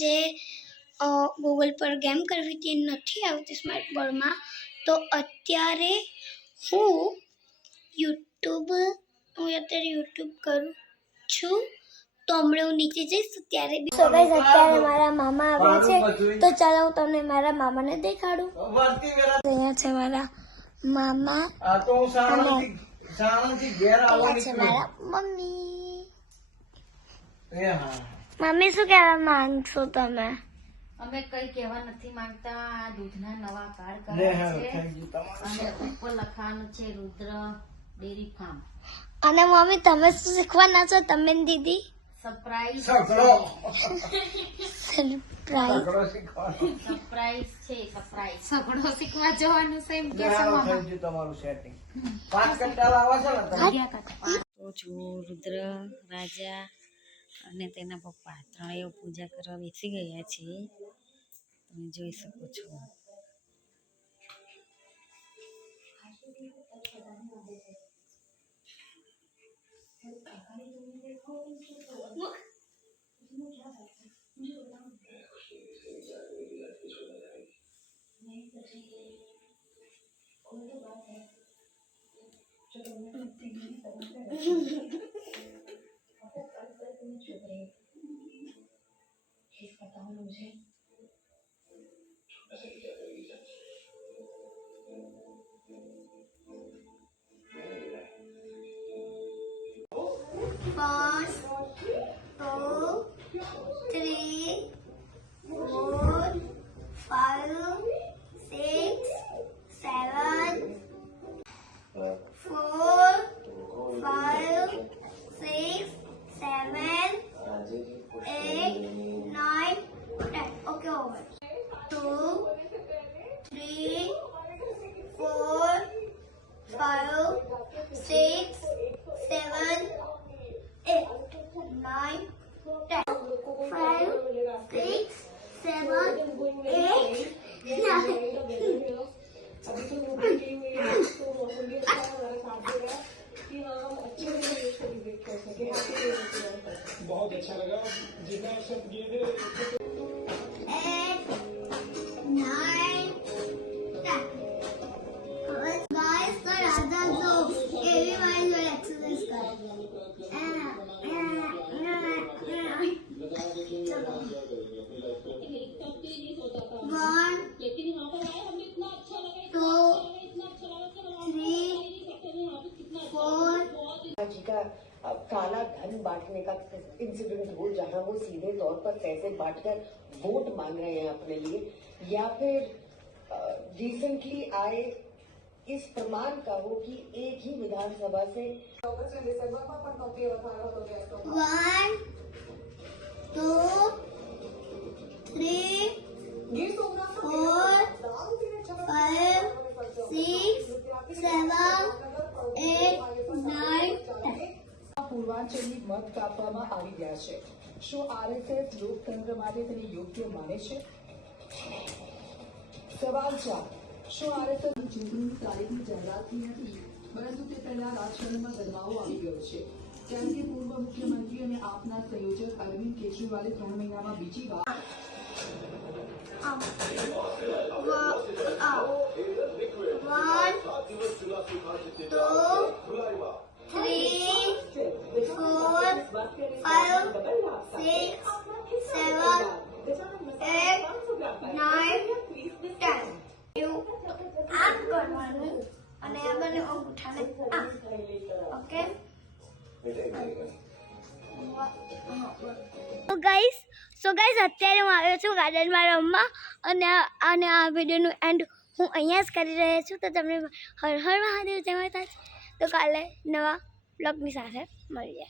જે ગૂગલ પર ગેમ કરવી હતી નથી આવતી સ્માર્ટ બોર્ડમાં, તો અત્યારે હું યુટ્યુબ કરું છું. તો હમણાં હું નીચે જઈશ તો ત્યારે બી સો ગાઈસ અત્યારે મારા મામા આવ્યા છે, તો ચાલો હું તમને મારા મામાને દેખાડું. અહીંયા છે મારા મામા અને છે મારા મમ્મી. મમ્મી શું કહેવા માંગશો તમે? અમે કઈ કહેવા નથી માંગતા. દૂધના નવા કાર્ડ કરાવ્યા છે અને ઉપર લખવાનું છે રુદ્ર ડેરી ફાર્મ. અને મમ્મી તમે શું શીખવાના છો તમે દીદી? સરપ્રાઈઝ છે. સગડો શીખવા જવાનું છે એમ કે તમારું સેટિંગ 5 કટ્ટા લાવવા છે ને તો છું રુદ્ર રાજા અને તેના પપ્પા ત્રણેય પૂજા કરવા બેસી ગયા છે. તમે જોઈ શકો છો. बहुत अच्छा लगा जितना सब ये थे. जी का काला धन बांटने का इंसिडेंट हो जहां वो सीधे तौर पर पैसे बांटकर वोट मांग रहे हैं अपने लिए, या फिर रिसेंटली आए इस प्रमाण का हो कि एक ही विधानसभा से 1, 2, 3, 4, 5, 6, 7, 8, 9. પૂર્વાંચલની મત કાપવામાં આવી ગયા છે. શું આરએસએસ લોકતંત્ર માટે તેને યોગ્ય માને છે? સવાલ 4. શું આરએસએસ ચૂંટણીની તારીખની જાહેરાત થઈ હતી, પરંતુ તે પહેલા રાજકારણમાં ગરમાવો આવી ગયો છે, કારણ કે પૂર્વ મુખ્યમંત્રી અને આપના સંયોજક અરવિંદ કેજરીવાલે 3 મહિનામાં બીજી વાર અને આ બંને અંગૂઠાને ઓકે. સો ગાઈસ અત્યારે હું આવ્યો છું ગાર્ડનમાં રમવા અને આ વિડીયોનું એન્ડ હું અહીંયા જ કરી રહ્યો છું. તો તમને હર હર મહાદેવ જય માતાજી. તો કાલે નવા બ્લોગની સાથે મળીએ.